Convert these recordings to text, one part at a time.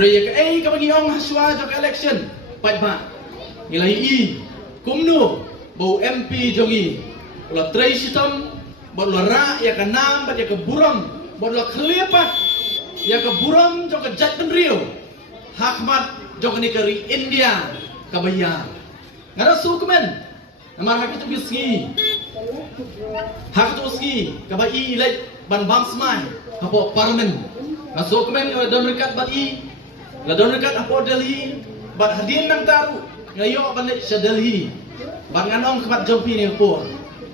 Henry ya ke bagi ong haswa jok election pat ba ngilai kumno bau MP jongi ulah trai sitam ulah ra ya ke nam bat ya ke buram ulah khlepat ya ke buram jok ke jat penrio hakmat jok ni keri India kabaya ngara sukumen amar hak itu bisngi hak itu bisngi kabai ilai ban bang smai hapo parlimen na sukumen don rekat bat Ladon dekat apa Delhi, bat hadin nang taru, ngayo balik sa Delhi, bat nganong kemat jompi ni apa,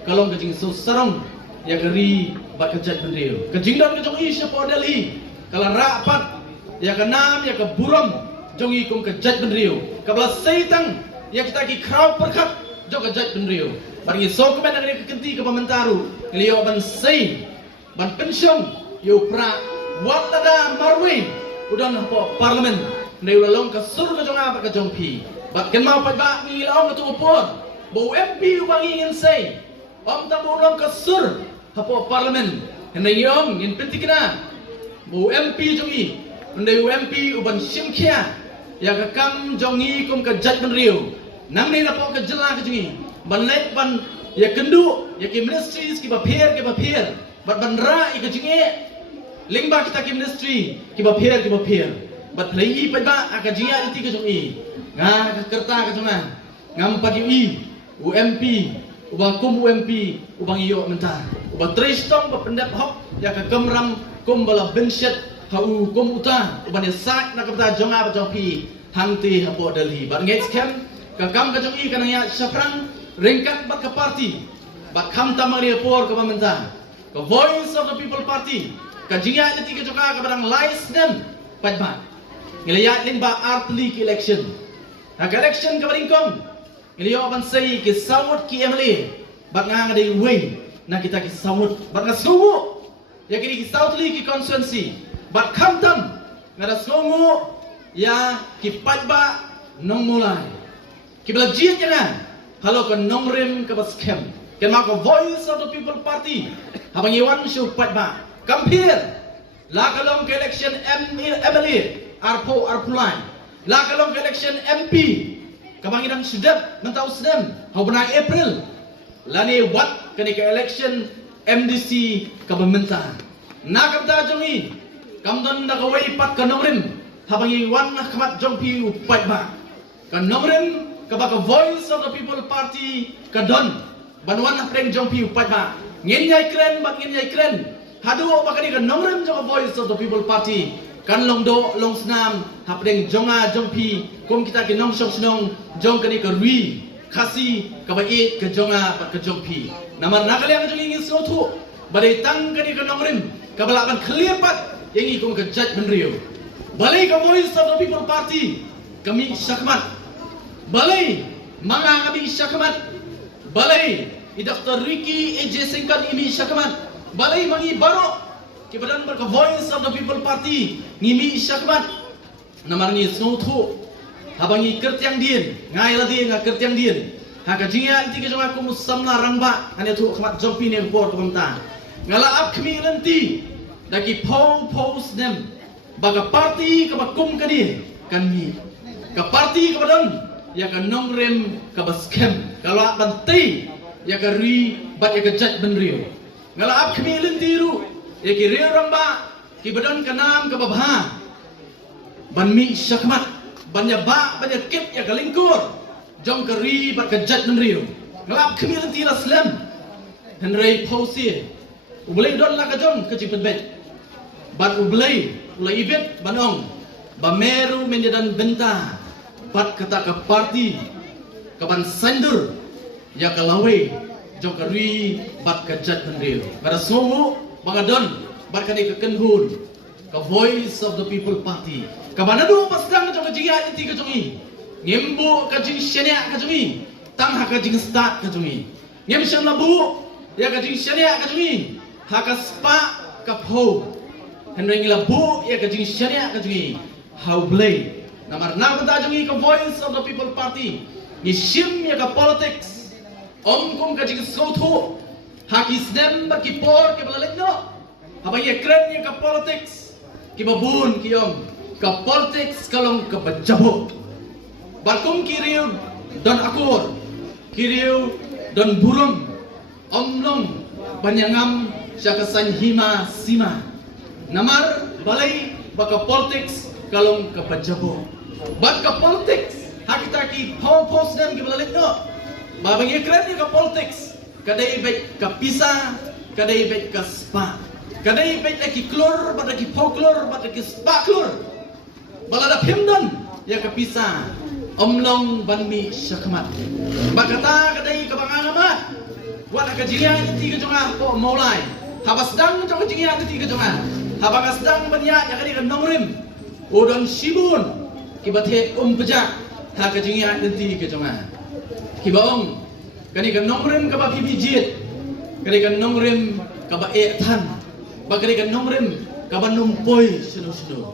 kalau kejing susarong, ya keri bat kejat bendrio, kejing dan kejong isya apa Delhi, kalau rapat, ya kenam, ya keburam, jongi kum kejat bendrio, kabla seitang, ya kita ki crowd perkat, jong kejat bendrio, bat ngi sok kemat nang kekenti ke pementaru, ngayo ban sei, ban pensiong, yo pra, wat tada marwin. Udah nampak parlimen, dia udah long kasur ke jong apa ke jong pi. Bat ken mau pada ngil ong ke tu upor, bau MP ubang ingin say. Om tak bau long kasur, apa parlimen. Hendak yong ingin penting kena. Bau MP jongi, hendak MP uban simkia. Ya ke kam jongi kum ke jat benriu. Nang ni nampak ke jelah ke jongi. Ban lek ban ya kendu, ya ke ministries ke bapir. Bat ban ra ke jongi. Lingba kita ke ministry, ke bapir. Bat play pa ba akajia iti ke jongi. Nga kerta ke jonga. Ngam pagi UMP, ubang kum UMP, ubang iyo mentar. Ubang tristom ba pendap hok ya ke kemram kum bala benset hau kum uta. Ubang sak na kata jonga ba jongpi hangti hapo Delhi. Bat ngets kem ka kam ke jongi kanang ya syafrang ringkat bat ke parti. Bat kam tamang ni por ke mentar. Ke Voice of the People Party. Kajinga nanti ke joka ke barang lais nem padma ngilayat lin ba artli ke election ha ke election ke baringkong ngiliyo ban sei ke samut ki emli bat nga ngade wing na kita ki samut bat nga sungu ya kini ki southly ki constituency bat khamtam ngada sungu ya ki padba nong mulai ki belajit jangan halo ke nongrim ke baskem ken ma ko Voice of the People Party habang iwan syu padba Kampir, la kalong ke election MLA, Arpulai, la kalong ke election MP, kabangidang sedap, mentau sedem, hau benar April, lani wat kini ke election MDC kabamenta, nak kata jongi, kamdon nak away pat kanongrim, habangi wan nak kemat jongpi upat ba, kanongrim kabaka Voice of the People Party kadon, banwan nak preng jongpi upat ba, ngenyai keren. Hadu bakal ikan nongrem jong Voice of the People Party kan long do long senam hapdeng jonga jongpi kum kita ke nong song senong jong kani ke rui kasi ke bait ke jonga pat ke jongpi namar nakaliang jong ingin sotu badai tang kani ke nongrem ke balakan khlepat yengi kum ke jat benriu balai ke Voice of the People Party kami syakmat balai manga kami syakmat balai Dr. Ricky AJ Singkan imi syakmat balai mangi baro kibadan ber Voice of the People Party ngimi syakmat namarngi snotu habangi kertiang din ngai ladi nga kertiang din ha kajinga inti ke jonga kum samna rangba ane tu khmat jompi ne por komta ngala ap khmi lanti daki post nem baga party ka bakum kadi kan mi ka party ka badan ya ka nongrem ka baskem kalau bantai ya ka ri bat ya ka jat benrio ngalap kami lentiru ya ki ramba ki badan kanam ke babha banmi syakmat banya ba banya kip ya kalingkur jong keri bat kejat menriu ngalap kami lentira slam henry pausi ublay don la ka jong ke cipet bet bat ublay ibet banong bameru menjadan benta bat kata ke parti ke ban sandur ya kalawe jong keri bat kejat menriu kada sungu bangadon bat kani ke kenhun ke Voice of the People Party ka banadu pasdang jong kejia inti ke jongi ngimbu ka jing syania ka jongi tam ha ka jing start ka jongi ngem syam labu ya ka jing syania ka jongi ha ka spa ka pho henreng labu ya ka jing syania ka jongi how blay namar na ta jongi ke Voice of the People Party ni sim ya ka politics kum ka jing soto hakis nem ba ki por ke balalek no habang ye kren ye ka politics ki babun ki yom ke politik kalong ke pejabut. Balkong kiriu dan akur, kiriu dan burung, omlong, banyangam, syakasan hima sima. Namar balai baka politik kalong ke pejabut. Bak ke politik, hakita ki pos dan ki balalit no. Babang ikran ni ke politik, kadai baik ke pisah, kadai baik ke spa. Kadai baik lagi klor, bak lagi folklor, bak lagi spa klor. Balada pimdan ya ke pisah. Omlong banmi syakmat. Bakata kadai kebangan amat. Buat nak kejingan nanti ke jongah po maulai. Habas dang jong kejingan nanti ke jongah. Habakas dang banyak yang kadai ke nongrim. Udon sibun kibathe pejak. Ha kejingan nanti ke jongah. Kibong kadai ke nongrim ke bapi bijit. Kadai ke nongrim ke ba tan. Ba kadai ke nongrim ke ba numpoi sunu-sunu.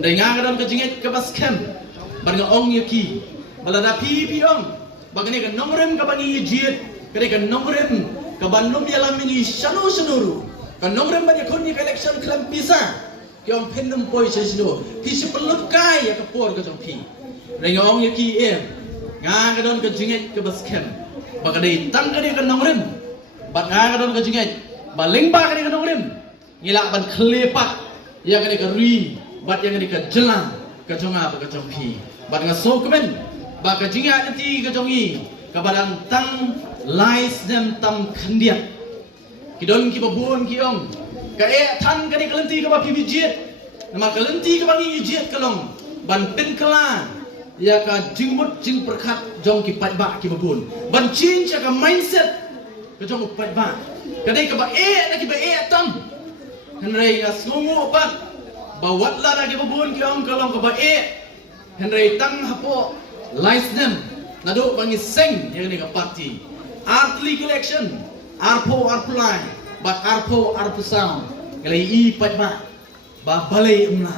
Ndai ngadon kejingan ke bas kem. Barang ong yaki, balada pipi ong, bagani kan nomrem kabangi jit, kare kan nomrem kabanum yalam ini shanu shanuru, kan nomrem banyak koni election kelam pisa, kiong pendem poi sesno, pisi pelut kai ya kapor ke jong pi, barang ong yaki ngadon ke jinget ke baskem, bagani tang kare kan nomrem, bag ngadon ke jinget, baling ba kare kan nomrem, ngilak ban klepat, ya kare ke ri, bat yang kare ke jelang. Kajonga ba kajong pi bat nga so kemen ba kajinga nanti kajongi kabarang tang lais dem tam khandia kidon ki babun ki ong ka tan kani kalenti ka ba pi bijit nama kalenti ka bangi jit kalong ban pin kala ya ka jingmut jing perkhat jong ki pat ba ki babun ban change ka mindset kajong pat ba kadai ka ba na ki ba tam hanrei nga sungu pat bawat lah lagi babun ki ong kalong ka bae henry tang hapo lies them nado bangi seng yang ni ka party artly election arpo arpulai but arpo sound kalai I pat ba balai umla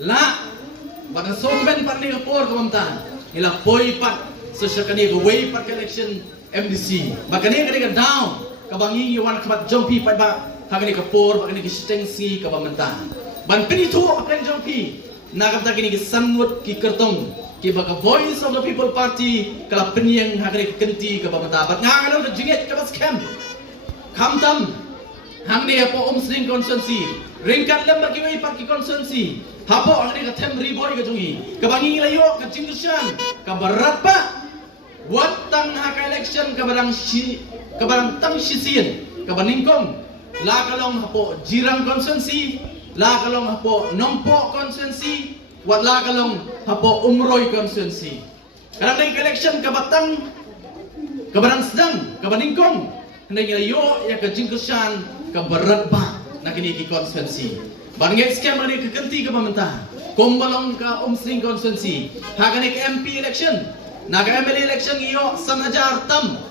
la baka somben pat ni kapor ka mamta ila poi pat so syakani go way pat election MDC baka ni ka down ka bangi yuan ka jompi pat ba hagani kapor baka ni kistensi ka mamta ban pinito akan jompi nakam tak ini sangut ki kertong ki baka voice of the people party kala penyeng hagre kenti ke bamata bat ngalo ke jinget ke bas camp kamtam hang ni apo sling constituency ringkat lem bagi wei party constituency hapo hagre ke tem riboy ke jongi ke bangi layo ke jingushan ke barat pa wat tang haka election ke barang tang sisien ke baningkong la kalong hapo jirang constituency la kalong hapo nompo constituency wat la kalong hapo umroy constituency kadang day election kabatang kabarang sedang kabaningkong hendak yo ya ke jingkusan kabarat ba na kini ki constituency barangay scam ni ke kenti ke pamenta kombalong ka sling constituency hagani ke MP election naga MLA election iyo 1,000 tam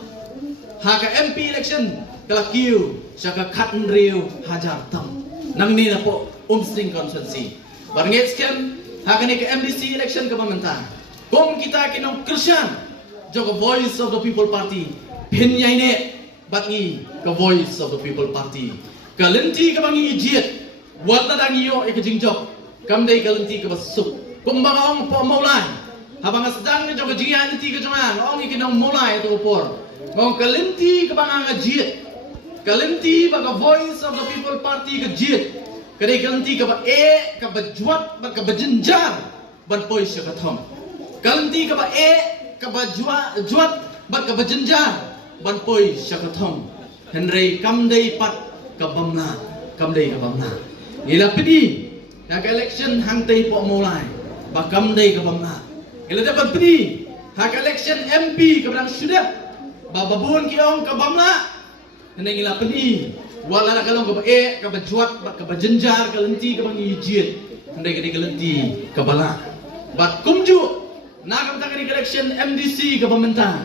haga MP election kala kiu saka khatn riu 1,000 tam nang ni na po sling constituency barangay scam hagani ke MDC election ke pamenta kung kita kinong Christian jogo voice of the people party pinyay ne batngi ke voice of the people party kalenti ke bangi ijit wat na dangiyo e ke jingjok kamdai kalenti ke basuk kumbaga ong po maulai habang asdang ne jogo jingan ti ke jongan ong ikinong maulai to por ngong kalenti ke banga jit kalenti baga voice of the people party ke jit kadai kalenti ke ba ke bajuat ba ke bajinjar ban poi sya kathom kalenti ke ba ke bajuat ba ke bajinjar ban poi sya kathom henry kamdai pat ke bamna kamdai ke bamna ila pidi ya ke election hangtai po mulai ba kamdai ke bamna ila dapat pidi ha ke election MP ke berang sudah ba babun ki ong ke bamna henry ila pidi wala na kalong ke bajuat ba ke bajenjar kalenti ke bangi jit henry ke kalenti ke bala bat kumju nakam tak ke election MDC ke pemerintahan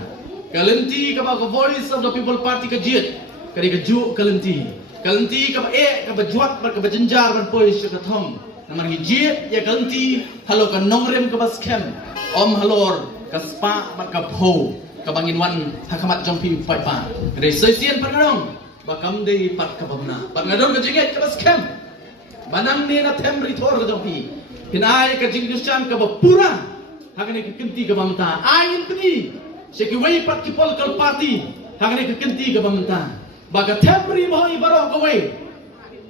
kalenti ke ba voice of the people party ke jit ke ju kalenti ke bajuat ba ke bajenjar ban poi ke thong namar gi jit ya kalenti halo ke nongrem ke bas kem om halor ke spa ba ke pho ke bangin wan hakamat jompi pai pa re sesian pangarong bakam dei pat ka bamna bangadon ke jinget ke bas kem banang ni na tem ritor ke jompi Pinai ka jingdusan ka bapura. Hagani ka kenti ka bamta. Ayin pini. Seki way pat ki political party. Hagani ka kenti ka bamta. Baga temporary mo ibaro ka way.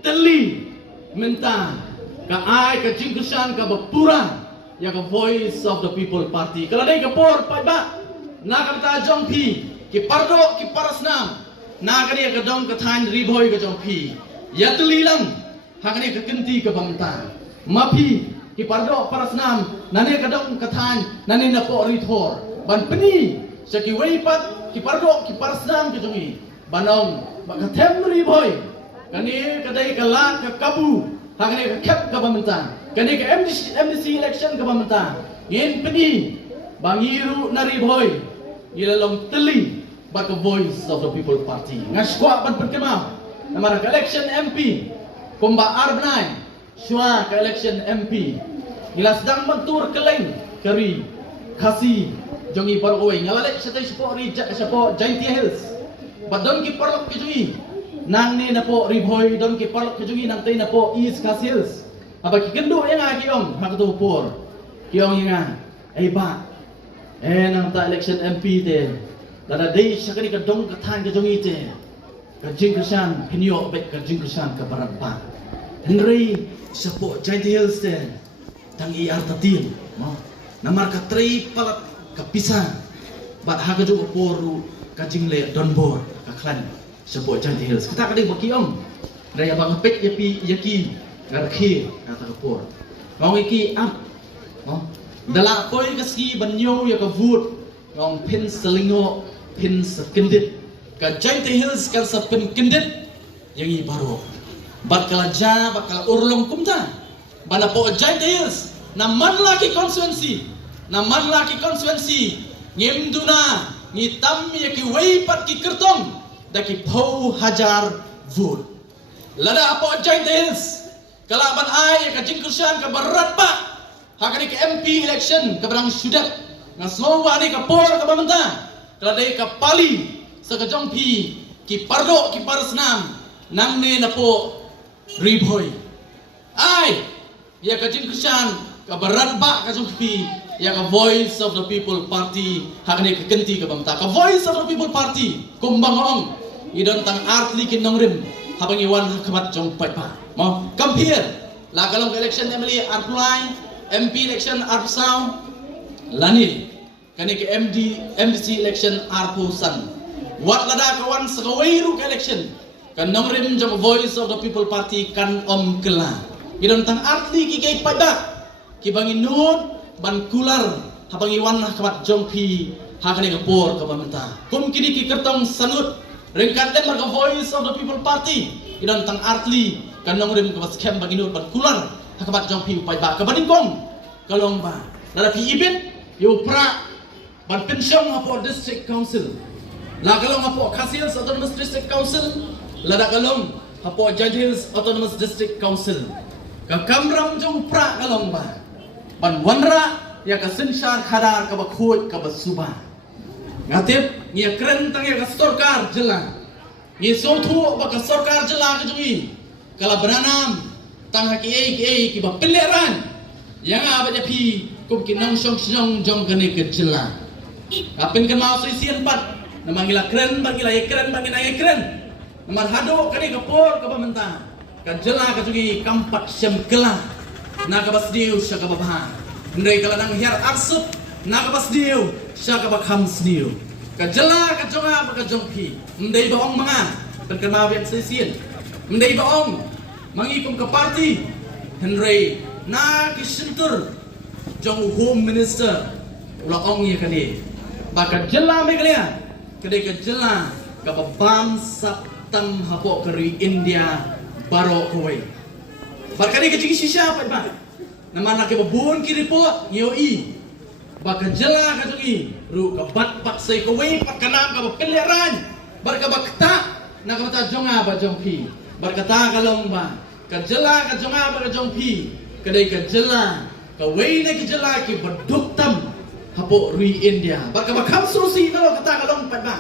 Teli minta ka ay ka jingdusan ka bapura. Ya ka voice of the people party. Kalau day ka por pa ba. Na ka ta jong pi. Ki pardo ki parasnam. Na ka ka dong ka thain riboy ka jong pi. Ya teli lang. Hagani ka kenti ka bamta. Mapi ki pardo parasnam nane kadong kathan nane na po rithor ban peni sa ki weipat ki pardo ki parasnam ki jongi banong bakatem ri boy kani kadai kalat ka kabu hagane ka kep ka bamenta kani ka MDC election ka bamenta yin peni bangiru na ri boy ilalong teli baka voice of the people party ngaskwa ban perkema namara election MP kumba arbnai Syua ke election MP. Bila sedang mentur keleng keri kasi jongi paroi ngalale setai support ri support Jaintia Hills. Badon ki parlok ke jongi. Nang ni na po riboy don ki parlok ke jongi nang tay na po East Kasi Hills. Aba ki kendo yang kiong hakatu por. Kiong yang ba. Nang ta election MP te. Dada dei sakani ka dong ka than ke jongi te. Ka jingkesan pinyo bet ka jingkesan ka barapa. Henry support Jaintia Hills te tang artatin mo namar ka trei palat kapisan bat haga jo poru ka jingle donbor ka klan support Jaintia Hills kita kadang bakiom daya bang pek yaki garkhi kata ka por ngong iki am mo dala koi kaski banyo ya ka vut ngong pin selingo pin sekendit ka Jaintia Hills kan sa pin kendit yang i baro bakal ja bakal urlong kumta bana po Jaintia Hills na manlaki constituency ngimduna ngitam yaki weipat ki kertong daki pau hajar vot lada po Jaintia Hills kalaban ay ka jingkursan ka barat pa hakani ka MP election ka barang sudah ngasowa ni ka por ka bamenta kalade ka pali sa kajong pi ki pardo ki parasnam nang ne na po riboy ay ya ka jingkusan ka barat ba ka jungpi ya ka voice of the people party hakne ka kenti ka bamta ka voice of the people party kumbangong idon tang artli kin nongrim habang iwan kamat jong pai pa mo come here la kalong election emily apply MP election arpsau lani kani ka MDC election arpusan wat lada kawan sagawairu ka election kan nongrim jong voice of the people party kan kela idon tang artli ki kay pada ki bangin nun ban kular habang iwan kamat jong pi hakane ka por ka bamenta kum kini ki kertong sanut ringkat lemar ka voice of the people party idon tang artli kan nongrim ka baskem bangin nun ban kular hakamat jong pi pada ka baningkong kalong ba lada pi ibit yo pra ban pensyong hapo district council la kalong hapo Kasi Hills Autonomous District Council lada kalong hapo Jaintia Hills Autonomous District Council ka kamram jong pra kalong ba ban wanra ya ka sinsar khadar ka bakhut ka basuba ngatip ngia kren tang ya ka sarkar jela ngi sothu ba ka sarkar jela ka jungi kala beranam tang ha ki ki ba peleran yang aba ja pi kum ki nong song jong ka ne ka jela kapin kan mau sisian pat namangila kren bangila kren bangina kren namar hado kani ka por ka bamenta ka jela ka jungi kampak sem kela na ka basdiu sya ka babha ndai kala nang hiar arsut na ka basdiu sya ka bakham sdiu ka jela ka jonga ka jongpi ndai baong mga kan ka mabian sisian ndai baong mangikum ka party henry na ki sintur jong home minister ula ong ye kani baka jela me kania kade ka jela ka babam saptam hapo kari India baro kawai barkani ka jigi sisya pa ba naman na kibabun kiripo ngiyoi baka jela ka jungi ru ka bat paksay kawai patkanam ka bapiliran barka bakta na kamata jonga ba jongpi barkata kalong ba ka jela ka jonga ba ka jongpi kadai ka jela kawai na ki jela ki baduktam hapo ri India barka bakham susi na kata kalong pa ba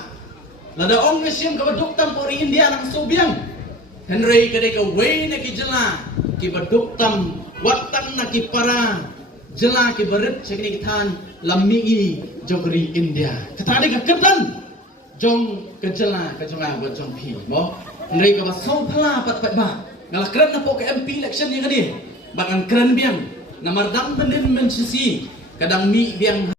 lada ong nasyam ka baduktam po ri India nang subyang Henry kadai ka way na ki jela ki baduktam Watang na ki para jela ki barit segini kitan lamii jogri India. Ketadi ka ketan jong kejela kejonga buat jong pi. Mo ngri ka basau pala pat ba. Ngalah keren na po ke MP election ni kadi. Bakan keren biang. Namardam tendin mensisi kadang mi biang